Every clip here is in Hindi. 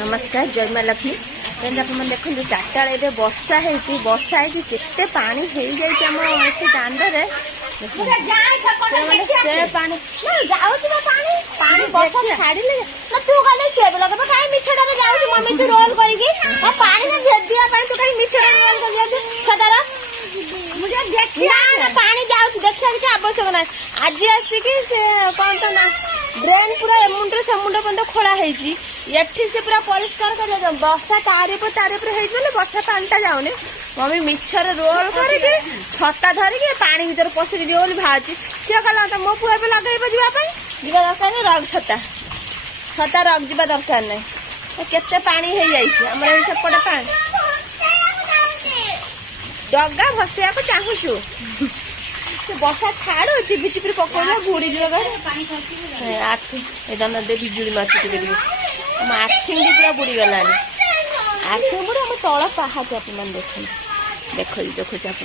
नमस्कार जय माँ लक्ष्मी आप देखो चार्टा ए वर्षा वर्षा केते पानी हो जाए दांडे आवश्यक ना आज आसिक कौन तो ना ड्रेन पूरा एमुंड से मुंड बंद खोला है से पूरा परिष्कार कर बर्षा तारे वर्षा पानीटा जाऊनी मम्मी मिछर रोल करके छता धरिकी पानी भीतर पशिक जी बोली बाहर सी कहला तो मो पुआ लगे जावा दरकार नहीं रग छता रग जा दरकार नहीं केते पानी हो जाए सेपटे पानी डगा भसैया को चाहूचु वर्षा छाड़ू चिपी चिपी पकड़ बुड़ी जो दे बिजुली मार्च आखिम भी पूरा बुड़ी गलानी आखिम बुढ़े हम तल पाहाच आप देख देखो आप देख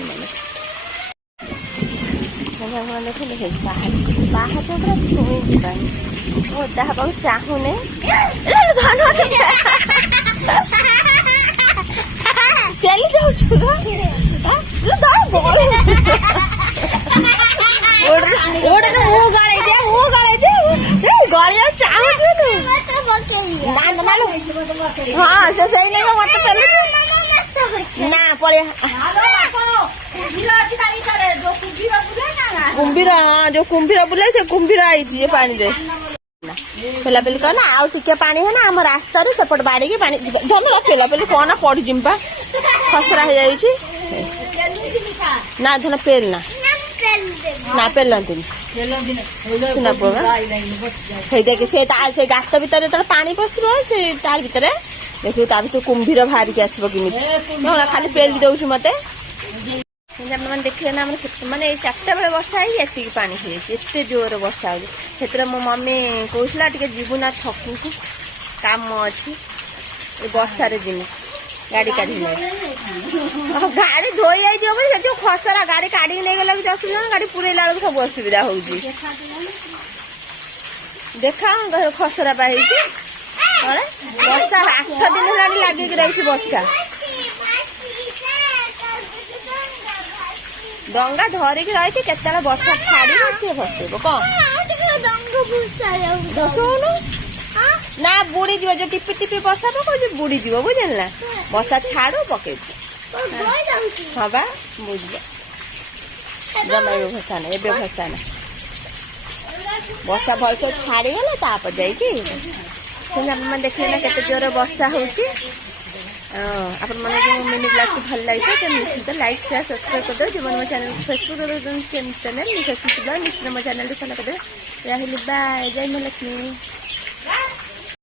पाहाच पूरा छुई ओदा हवा चाहूने चली गलिया चाहू हाँ से सही नहीं मत ना पड़े कुंभीर हाँ जो कुंभीर बुले से कुंभीर आई पानी दे पेला पेली कहना आउ टिके पानी है ना आम रास्ता सेपट बाड़ी की पानी धन पेला पेली कहना पड़ जिम्पा खसरा हो जाए ना धन पेल ना पेलती से गात भर पानी पशु से तार भर देखिए ता भर कुंभीर बाहर की आसब कि खाली पेली दौर मत मैंने देखिए ना मानते चार्टा बेले वर्षा है पानी होते जोर वर्षा हो मो मम्मी कहला जीवु ना छकू को काम अच्छी वर्षा दिन गाड़ी काढ़ी गाड़ी धोई आई खसरा गाड़ी काढ़ी नहीं गला कि असुविधा गाड़ी पुरेला बेलू सब असुविधा हो देखा खसरा पाई वर्षा 8 दिन लगे रही वर्षा डंगा धरिकी रही केते वर्षा छाड़ी सी भसेब कौन ना बुड़ी जीव जो टिपी टिपी वर्षा पकड़ बुड़ी जीव बुझल ना वर्षा छाड़ू पके हाँ बा बुझ जमा भसा ना एबे भसा ना वर्षा भलसे छाड़ीगला तापर जाइए देखिए ना केते जोर वर्षा होची अपन मन जो मिनी ब्लॉग को भल लगे तो निश्चित लाइक शेयर सब्सक्राइब कर दो जो मन चैनल फेसबुक चैनल निश्चित मो चैनल फॉलो कर दो बाय जय माँ लक्ष्मी।